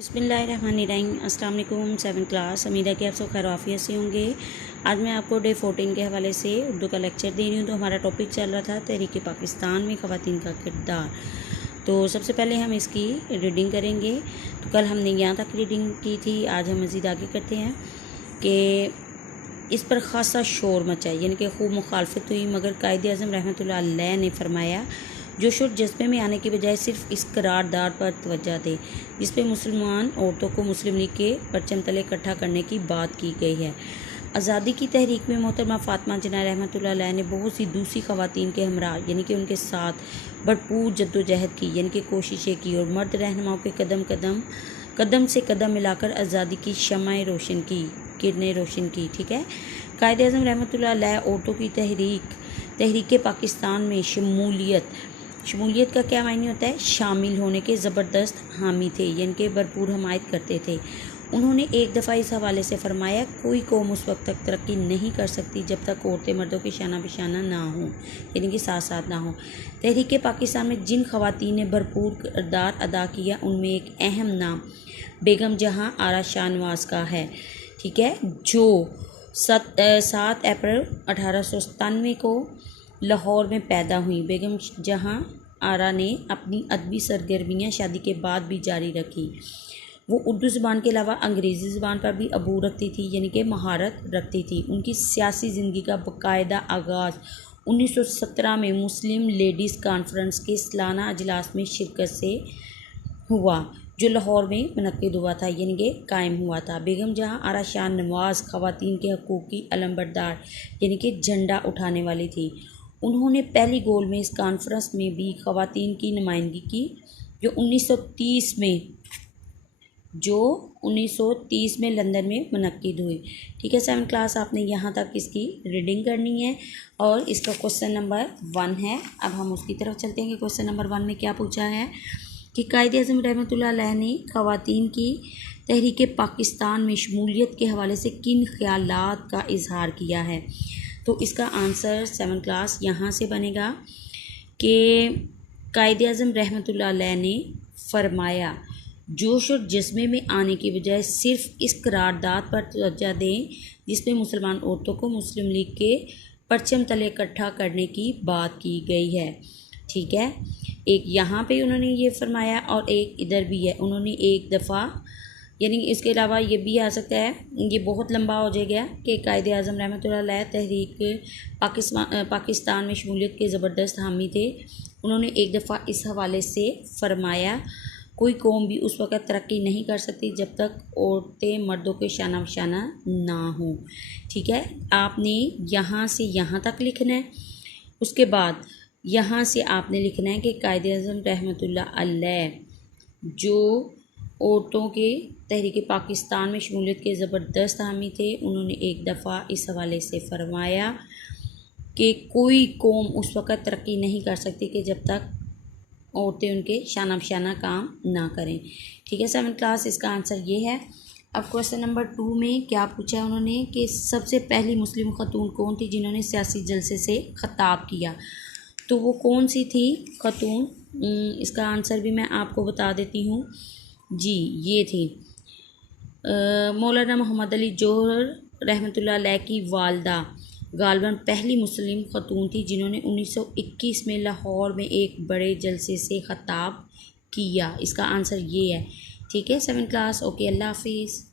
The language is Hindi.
बिस्मिल्लाहिर्रहमानिर्रहीम। अस्सलाम वालेकुम। 7th class. उम्मीद है कि आप सब खैर आफियत से होंगे। आज मैं आपको डे 14 के हवाले से उर्दू का लेक्चर दे रही हूँ। तो हमारा टॉपिक चल रहा था तहरीक पाकिस्तान में ख़वातीन का किरदार। तो सबसे पहले हम इसकी रीडिंग करेंगे। तो कल हमने यहाँ तक रीडिंग की थी, आज हम मज़ीद आगे करते हैं कि इस पर ख़ासा शोर मचा, यानी कि खूब मुखालफत हुई, मगर कायद-ए-आज़म रहमतुल्लाह अलैह ने फरमाया जोश और जज्बे में आने के बजाय सिर्फ इस करारदाद पर तवज्जो दे जिस पे मुसलमान औरतों को मुस्लिम लीग के परचम तले इकट्ठा करने की बात की गई है। आज़ादी की तहरीक में मोहतरमा फ़ातिमा जिन्ना रहमतुल्लाह अलैह ने बहुत सी दूसरी ख़वातीन के हमरा यानी कि उनके साथ भरपूर जद्दोजहद की, यानी कि कोशिशें की, और मर्द रहनुमाओं के कदम से कदम मिलाकर आज़ादी की शम्माएं रोशन की, किरणें रोशन की। ठीक है। कायद-ए-आज़म रहमतुल्लाह अलैह औरतों की तहरीक पाकिस्तान में शमूलियत का क्या मायने होता है? शामिल होने के ज़बरदस्त हामी थे, यानी कि भरपूर हमायत करते थे। उन्होंने एक दफ़ा इस हवाले से फरमाया, कोई कौम उस वक्त तक तरक्की नहीं कर सकती जब तक औरतें मर्दों के शाना बिशाना ना हों, यानी कि साथ साथ ना हों। तहरीक पाकिस्तान में जिन ख़वातीन ने भरपूर किरदार अदा किया उनमें एक अहम नाम बेगम जहाँ आरा शाहनवाज का है। ठीक है, जो 7 अप्रैल 1897 को लाहौर में पैदा हुई। बेगम जहाँ आरा ने अपनी अदबी सरगर्मियाँ शादी के बाद भी जारी रखी। वो उर्दू ज़बान के अलावा अंग्रेज़ी ज़बान पर भी अबू रखती थी, यानी कि महारत रखती थी। उनकी सियासी ज़िंदगी का बाकायदा आगाज़ 1917 में मुस्लिम लेडीज़ कॉन्फ्रेंस के सालाना अजलास में शिरकत से हुआ, जो लाहौर में मुनक्किद हुआ था, यानी कि कायम हुआ था। बेगम जहाँ आरा शाहनवाज ख़वातीन के हकूक़ की अलमबरदार, यानी कि झंडा उठाने वाली थी। उन्होंने पहली गोल में इस कॉन्फ्रेंस में भी ख़वातीन की नुमाइंदगी की, जो 1930 में लंदन में मुनक्किद हुई। ठीक है, 7th क्लास आपने यहाँ तक इसकी रीडिंग करनी है और इसका क्वेश्चन नंबर 1 है। अब हम उसकी तरफ चलते हैं कि क्वेश्चन नंबर 1 में क्या पूछा है कि कायद-ए-आज़म रहमतुल्लाह अलैह ने ख़वातीन की तहरीक पाकिस्तान में शमूलियत के हवाले से किन ख़यालात का इजहार किया है। तो इसका आंसर 7th क्लास यहाँ से बनेगा कि कायद-ए-आज़म रहमतुल्लाह अलैह ने फरमाया, जोश और जज्बे में आने की बजाय सिर्फ इस करारदाद पर तवज्जो दें जिसमें मुसलमान औरतों को मुस्लिम लीग के परचम तले इकट्ठा करने की बात की गई है। ठीक है, एक यहाँ पे उन्होंने ये फरमाया और एक इधर भी है। उन्होंने एक दफ़ा, यानी इसके अलावा ये भी आ सकता है, ये बहुत लंबा हो जाएगा कि कायद-ए-आज़म रहमतुल्लाह अलैह तहरीक पाकिस्तान में शमूलियत के ज़बरदस्त हामी थे। उन्होंने एक दफ़ा इस हवाले से फरमाया, कोई कौम भी उस वक़्त तरक्की नहीं कर सकती जब तक औरतें मर्दों के शाना बशाना ना हों। ठीक है, आपने यहाँ से यहाँ तक लिखना है। उसके बाद यहाँ से आपने लिखना है कि कायद-ए-आज़म रहमतुल्लाह अलैह जो औरतों के तहरीक पाकिस्तान में शमूलियत के ज़बरदस्त हामी थे, उन्होंने एक दफ़ा इस हवाले से फरमाया कि कोई कौम उस वक़्त तरक्की नहीं कर सकती कि जब तक औरतें उनके शाना बशाना काम ना करें। ठीक है, 7th क्लास इसका आंसर ये है। अब क्वेश्चन नंबर 2 में क्या पूछा है उन्होंने कि सबसे पहली मुस्लिम खतून कौन थी जिन्होंने सियासी जलसे से ख़िताब किया। तो वो कौन सी थी खतून? इसका आंसर भी मैं आपको बता देती हूँ जी। ये थी मौलाना मोहम्मद अली जौहर रहमतुल्लाह अलैह की वालदा गालिबन पहली मुस्लिम खतून थी जिन्होंने 1921 में लाहौर में एक बड़े जलसे से ख़िताब किया। इसका आंसर ये है। ठीक है 7th क्लास। ओके, अल्लाह हाफिज़।